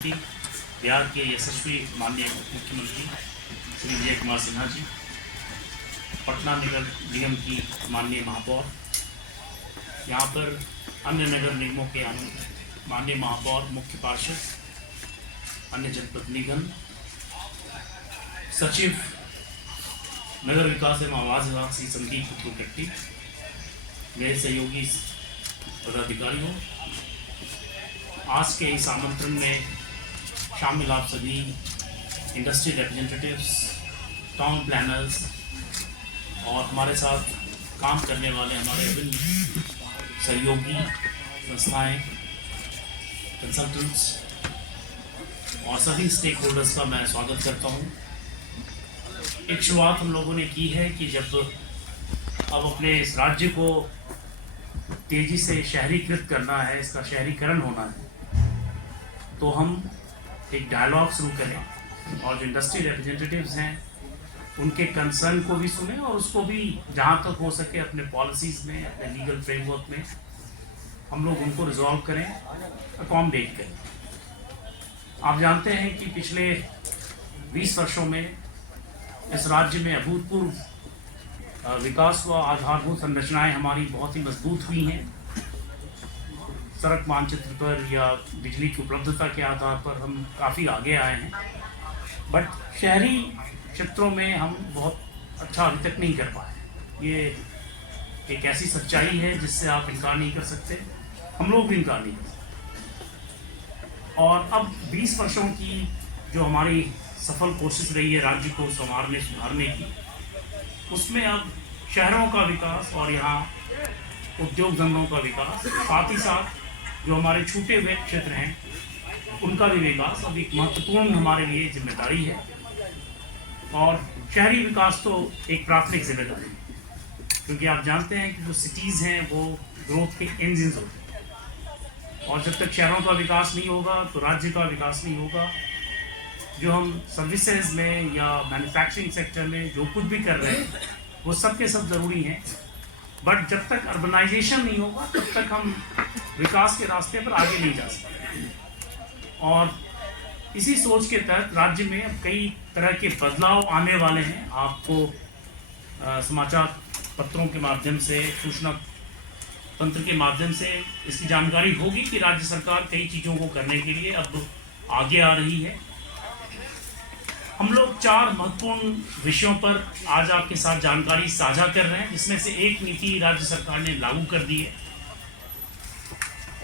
बिहार के यशस्वी माननीय मुख्यमंत्री श्री विजय कुमार सिन्हा जी, पटना नगर निगम की माननीय महापौर, यहाँ पर अन्य नगर निगमों के माननीय महापौर, मुख्य पार्षद, अन्य जनप्रतिनिधिगण, सचिव नगर विकास एवं आवास विभाग श्री संदीप कट्टी, मेरे सहयोगी पदाधिकारियों, आज के इस आमंत्रण में शामिल आप सभी इंडस्ट्री रिप्रेजेंटेटिव्स, टाउन प्लानर्स और हमारे साथ काम करने वाले हमारे विभिन्न सहयोगी संस्थाएं, कंसल्टेंट्स और सभी स्टेक होल्डर्स का मैं स्वागत करता हूं। एक शुरुआत हम लोगों ने की है कि जब अब अपने इस राज्य को तेजी से शहरीकृत करना है, इसका शहरीकरण होना है, तो हम एक डायलॉग शुरू करें और जो इंडस्ट्री रिप्रेजेंटेटिव्स हैं उनके कंसर्न को भी सुने और उसको भी जहाँ तक हो सके अपने पॉलिसीज़ में, अपने लीगल फ्रेमवर्क में हम लोग उनको रिजॉल्व करें, अकोमोडेट करें। आप जानते हैं कि पिछले 20 वर्षों में इस राज्य में अभूतपूर्व विकास हुआ, आधारभूत संरचनाएं हमारी बहुत ही मजबूत हुई हैं। सड़क मानचित्र पर या बिजली की उपलब्धता के आधार पर हम काफ़ी आगे आए हैं, बट शहरी क्षेत्रों में हम बहुत अच्छा अभी तक नहीं कर पाए। ये एक ऐसी सच्चाई है जिससे आप इनकार नहीं कर सकते, हम लोग भी इनकार नहीं कर सकते। और अब 20 वर्षों की जो हमारी सफल कोशिश रही है राज्य को संवारने सुधारने की, उसमें अब शहरों का विकास और यहाँ उद्योग धंधों का विकास, साथ ही साथ जो हमारे छूटे हुए क्षेत्र हैं उनका भी विकास अब एक महत्वपूर्ण हमारे लिए जिम्मेदारी है। और शहरी विकास तो एक प्राथमिक जिम्मेदारी है, क्योंकि आप जानते हैं कि जो सिटीज़ हैं वो ग्रोथ के इंजन होते हैं, और जब तक शहरों का विकास नहीं होगा तो राज्य का विकास नहीं होगा। जो हम सर्विसेज में या मैन्युफैक्चरिंग सेक्टर में जो कुछ भी कर रहे हैं वो सब के सब ज़रूरी हैं, बट जब तक अर्बनाइजेशन नहीं होगा तब तक हम विकास के रास्ते पर आगे नहीं जा सकते। और इसी सोच के तहत राज्य में अब कई तरह के बदलाव आने वाले हैं। आपको समाचार पत्रों के माध्यम से, सूचना तंत्र के माध्यम से इसकी जानकारी होगी कि राज्य सरकार कई चीज़ों को करने के लिए अब आगे आ रही है। हम लोग 4 महत्वपूर्ण विषयों पर आज आपके साथ जानकारी साझा कर रहे हैं, जिसमें से एक नीति राज्य सरकार ने लागू कर दी है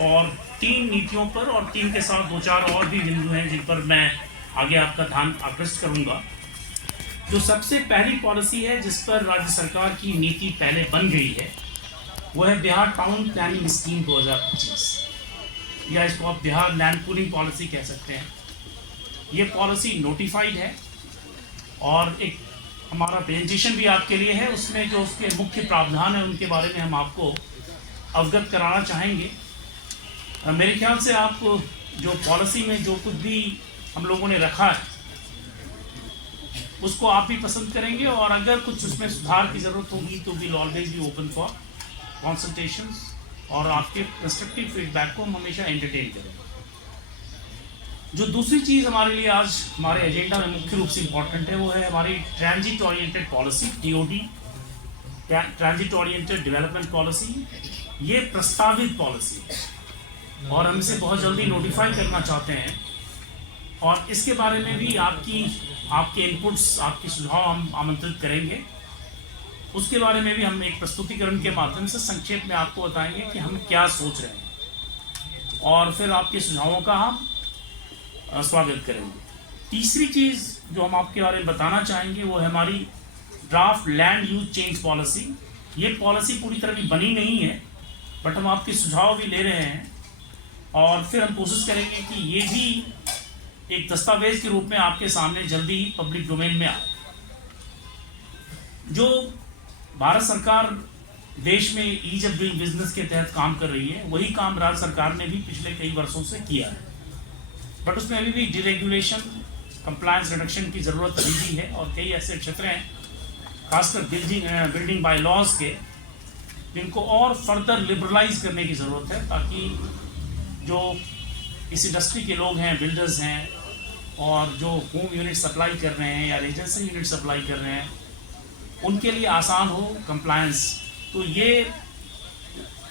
और 3 नीतियों पर और 3 के साथ 2-4 और भी बिंदु हैं जिन पर मैं आगे आपका ध्यान आकृष्ट करूंगा। जो सबसे पहली पॉलिसी है जिस पर राज्य सरकार की नीति पहले बन गई है वो है बिहार टाउन प्लानिंग स्कीम 2025, या इसको आप बिहार लैंड पूलिंग पॉलिसी कह सकते हैं। ये पॉलिसी नोटिफाइड है और एक हमारा प्रेजेंटेशन भी आपके लिए है, उसमें जो उसके मुख्य प्रावधान है उनके बारे में हम आपको अवगत कराना चाहेंगे। मेरे ख्याल से आप जो पॉलिसी में जो कुछ भी हम लोगों ने रखा है उसको आप भी पसंद करेंगे, और अगर कुछ उसमें सुधार की ज़रूरत होगी तो will always be open for consultations, और आपके कंस्ट्रक्टिव फीडबैक को हम हमेशा एंटरटेन करेंगे। जो दूसरी चीज़ हमारे लिए आज हमारे एजेंडा में मुख्य रूप से इम्पॉर्टेंट है वो है हमारी transit oriented policy, TOD, transit oriented development policy. ये प्रस्तावित पॉलिसी है और हम इसे बहुत जल्दी नोटिफाई करना चाहते हैं, और इसके बारे में भी आपके इनपुट्स, आपके सुझाव हम आमंत्रित करेंगे। उसके बारे में भी हम एक प्रस्तुतिकरण के माध्यम से संक्षेप में आपको बताएंगे कि हम क्या सोच रहे हैं, और फिर आपके सुझावों का हम स्वागत करेंगे। तीसरी चीज़ जो हम आपके बारे में बताना चाहेंगे वो है हमारी draft land use change policy. ये पॉलिसी पूरी तरह भी बनी नहीं है, बट हम आपके सुझाव भी ले रहे हैं, और फिर हम कोशिश करेंगे कि ये भी एक दस्तावेज के रूप में आपके सामने जल्दी ही पब्लिक डोमेन में आए। जो भारत सरकार देश में ईज ऑफ डूइंग बिजनेस के तहत काम कर रही है, वही काम राज्य सरकार ने भी पिछले कई वर्षों से किया है, बट उसमें अभी भी डिरेगुलेशन, कंप्लायंस रिडक्शन की ज़रूरत अभी भी है, और कई ऐसे क्षेत्र हैं खासकर बिल्डिंग बाय लॉज के जिनको और फर्दर लिबरलाइज करने की ज़रूरत है, ताकि जो इस इंडस्ट्री के लोग हैं, बिल्डर्स हैं, और जो होम यूनिट सप्लाई कर रहे हैं या रेजिडेंशियल यूनिट सप्लाई कर रहे हैं, उनके लिए आसान हो कंप्लायंस। तो ये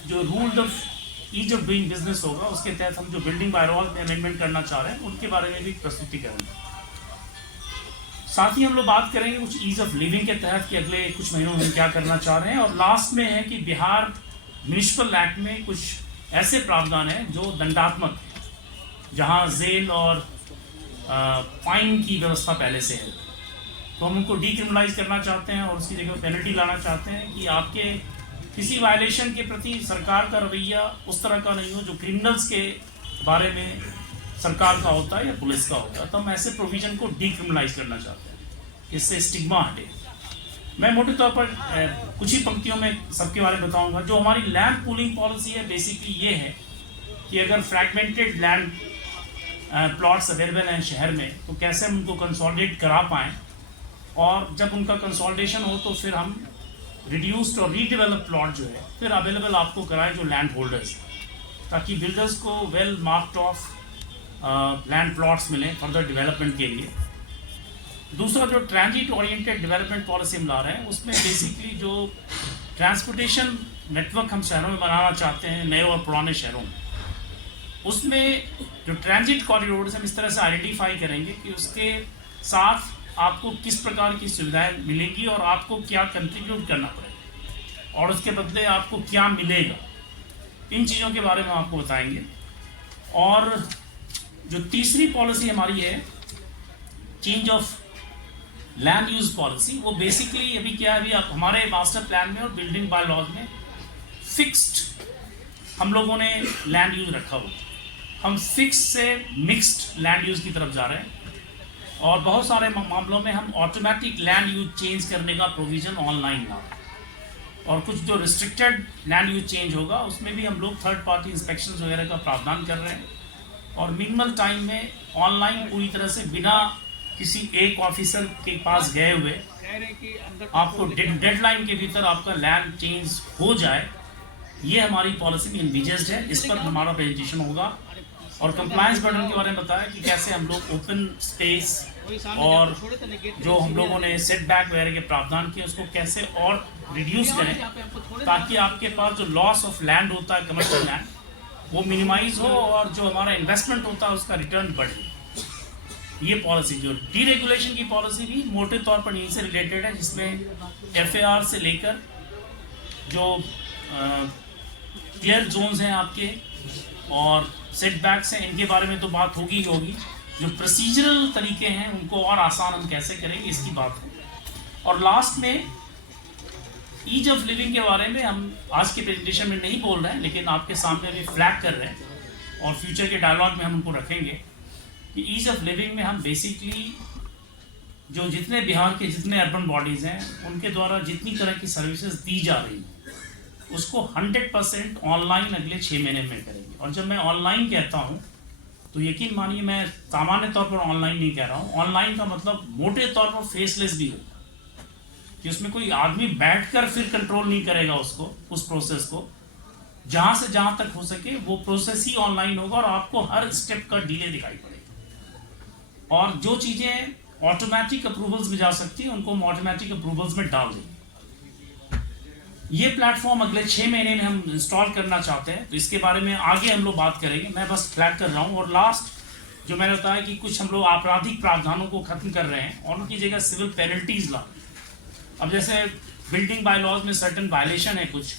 जो rule of ease of doing business होगा, उसके तहत हम जो बिल्डिंग बायलॉज में अमेंडमेंट करना चाह रहे हैं, उनके बारे में भी प्रस्तुति करेंगे। साथ ही हम लोग बात करेंगे कुछ ईज ऑफ लिविंग के तहत कि अगले कुछ महीनों में क्या करना चाह रहे हैं, और लास्ट में है कि बिहार म्यूनिसिपल एक्ट में कुछ ऐसे प्रावधान हैं जो दंडात्मक, जहां जेल और फाइन की व्यवस्था पहले से है, तो हम उनको डीक्रिमिनलाइज करना चाहते हैं और उसकी जगह पेनल्टी लाना चाहते हैं कि आपके किसी वायलेशन के प्रति सरकार का रवैया उस तरह का नहीं हो जो क्रिमिनल्स के बारे में सरकार का होता है या पुलिस का होता है। तो हम ऐसे प्रोविजन को डीक्रिमिनलाइज करना चाहते हैं, इससे स्टिग्मा हटे। मैं मोटे तौर पर कुछ ही पंक्तियों में सबके बारे में बताऊंगा। जो हमारी लैंड पूलिंग पॉलिसी है, बेसिकली ये है कि अगर फ्रैगमेंटेड लैंड प्लॉट्स अवेलेबल हैं शहर में, तो कैसे हम उनको कंसोलिडेट करा पाएँ, और जब उनका कंसोलिडेशन हो तो फिर हम रिड्यूस्ड और रीडेवलप प्लॉट जो है फिर अवेलेबल आपको कराएं जो लैंड होल्डर्स, ताकि बिल्डर्स को well marked of land plots मिलें फर्दर डेवलपमेंट के लिए। दूसरा, जो ट्रांजिट ओरिएंटेड डेवलपमेंट पॉलिसी हम ला रहे हैं, उसमें बेसिकली जो ट्रांसपोर्टेशन नेटवर्क हम शहरों में बनाना चाहते हैं, नए और पुराने शहरों में, उसमें जो ट्रांजिट कॉरिडोर्स हम इस तरह से आइडेंटिफाई करेंगे कि उसके साथ आपको किस प्रकार की सुविधाएं मिलेंगी और आपको क्या कंट्रीब्यूट करना पड़ेगा और उसके बदले आपको क्या मिलेगा। इन चीज़ों के बारे में आपको बताएंगे। और जो तीसरी पॉलिसी हमारी है, change of land use policy, वो बेसिकली अभी क्या है, अभी आप हमारे मास्टर प्लान में और बिल्डिंग बाय लॉज में फिक्स्ड हम लोगों ने लैंड यूज रखा हुआ, हम फिक्स से मिक्स्ड लैंड यूज की तरफ जा रहे हैं, और बहुत सारे मामलों में हम ऑटोमेटिक लैंड यूज चेंज करने का प्रोविजन ऑनलाइन ला रहे हैं, और कुछ जो रिस्ट्रिक्टेड लैंड यूज चेंज होगा उसमें भी हम लोग थर्ड पार्टी इंस्पेक्शन वगैरह का प्रावधान कर रहे हैं, और मिनिमल टाइम में ऑनलाइन पूरी तरह से बिना किसी एक ऑफिसर के पास गए हुए आपको डेडलाइन के भीतर आपका लैंड चेंज हो जाए। ये हमारी पॉलिसी में इन्विजस्ड है, इस पर हमारा प्रेजेंटेशन होगा। और कंप्लायंस बर्डन के बारे में बताया कि कैसे हम लोग ओपन स्पेस और जो हम लोगों ने सेटबैक वगैरह के प्रावधान किए उसको कैसे और रिड्यूस करें, ताकि आपके पास जो लॉस ऑफ लैंड होता है, कमर्शियल लैंड, वो मिनिमाइज हो और जो हमारा इन्वेस्टमेंट होता है उसका रिटर्न बढ़े। ये पॉलिसी, जो डीरेगुलेशन की पॉलिसी भी मोटे तौर पर यहीं से रिलेटेड है, जिसमें FAR से लेकर जो क्लियर जोन्स हैं आपके और सेटबैक्स हैं, इनके बारे में तो बात होगी ही होगी। जो प्रोसीजरल तरीके हैं उनको और आसान हम कैसे करेंगे, इसकी बात है। और लास्ट में ईज ऑफ लिविंग के बारे में हम आज के प्रेजेंटेशन में नहीं बोल रहे हैं, लेकिन आपके सामने अभी फ्लैग कर रहे हैं और फ्यूचर के डायलॉग में हम उनको रखेंगे कि ईज ऑफ लिविंग में हम बेसिकली जो जितने बिहार के जितने अर्बन बॉडीज़ हैं उनके द्वारा जितनी तरह की सर्विसेज दी जा रही हैं उसको 100% ऑनलाइन अगले 6 महीने में करेंगे। और जब मैं ऑनलाइन कहता हूँ तो यकीन मानिए मैं सामान्य तौर पर ऑनलाइन नहीं कह रहा हूँ। ऑनलाइन का मतलब मोटे तौर पर फेसलेस भी होगा, कि उसमें कोई आदमी बैठकर फिर कंट्रोल नहीं करेगा उसको, उस प्रोसेस को। जहाँ से जहाँ तक हो सके वो प्रोसेस ही ऑनलाइन होगा और आपको हर स्टेप का डिले दिखाई पड़ेगा। और जो चीज़ें ऑटोमेटिक अप्रूवल्स में जा सकती हैं उनको हम ऑटोमेटिक अप्रूवल्स में डाल देंगे। ये प्लेटफॉर्म अगले 6 महीने में हम इंस्टॉल करना चाहते हैं, तो इसके बारे में आगे हम लोग बात करेंगे, मैं बस फ्लैग कर रहा हूँ। और लास्ट जो मैंने बताया कि कुछ हम लोग आपराधिक प्रावधानों को खत्म कर रहे हैं और उनकी जगह सिविल पेनल्टीज ला। अब जैसे बिल्डिंग बाय लॉज में सर्टन वायलेशन है कुछ,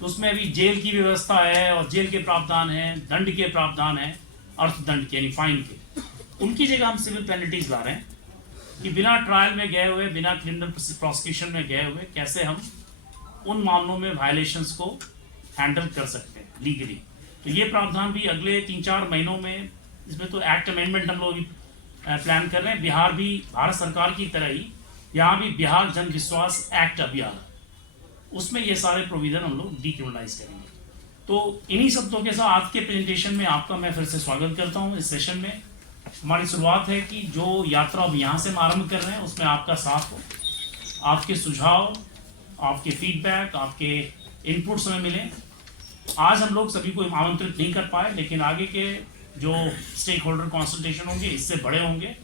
तो उसमें अभी जेल की व्यवस्था है और जेल के प्रावधान है, दंड के प्रावधान है, अर्थदंड के यानी फाइन के। उनकी जगह हम सिविल पेनल्टीज ला रहे हैं कि बिना ट्रायल में गए हुए, बिना क्रिमिनल प्रोसिक्यूशन में गए हुए कैसे हम उन मामलों में वायलेशंस को हैंडल कर सकते हैं लीगली। तो ये प्रावधान भी अगले 3-4 महीनों में, इसमें तो एक्ट अमेंडमेंट हम लोग प्लान कर रहे हैं। बिहार भी भारत सरकार की तरह ही यहाँ भी बिहार जन विश्वास एक्ट अभी आ रहा है, उसमें ये सारे प्रोविजन हम लोग डीक्रिमिनलाइज करेंगे। तो इन्हीं शब्दों के साथ आज के प्रेजेंटेशन में आपका मैं फिर से स्वागत करता हूँ। इस सेशन में हमारी शुरुआत है कि जो यात्रा अब यहाँ से हम आरम्भ कर रहे हैं उसमें आपका साथ हो, आपके सुझाव, आपके फीडबैक, आपके इनपुट्स हमें मिले। आज हम लोग सभी को आमंत्रित नहीं कर पाए, लेकिन आगे के जो स्टेक होल्डर कंसल्टेशन होंगे इससे बड़े होंगे।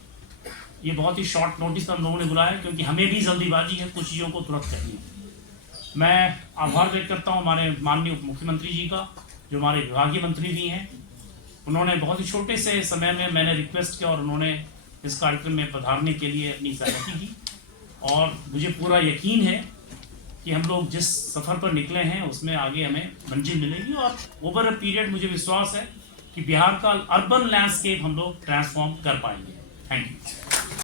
ये बहुत ही शॉर्ट नोटिस पर हम लोगों ने बुलाया क्योंकि हमें भी जल्दीबाजी है कुछ चीज़ों को तुरंत करनी है। मैं आभार व्यक्त करता हूँ हमारे माननीय उप मुख्यमंत्री जी का, जो हमारे विभागीय मंत्री भी हैं। उन्होंने बहुत ही छोटे से समय में मैंने रिक्वेस्ट किया और उन्होंने इस कार्यक्रम में पधारने के लिए अपनी सहमति दी और मुझे पूरा यकीन है कि हम लोग जिस सफ़र पर निकले हैं उसमें आगे हमें मंजिल मिलेगी और ओवर अ पीरियड मुझे विश्वास है कि बिहार का अर्बन लैंडस्केप हम लोग ट्रांसफॉर्म कर पाएंगे। Thank you.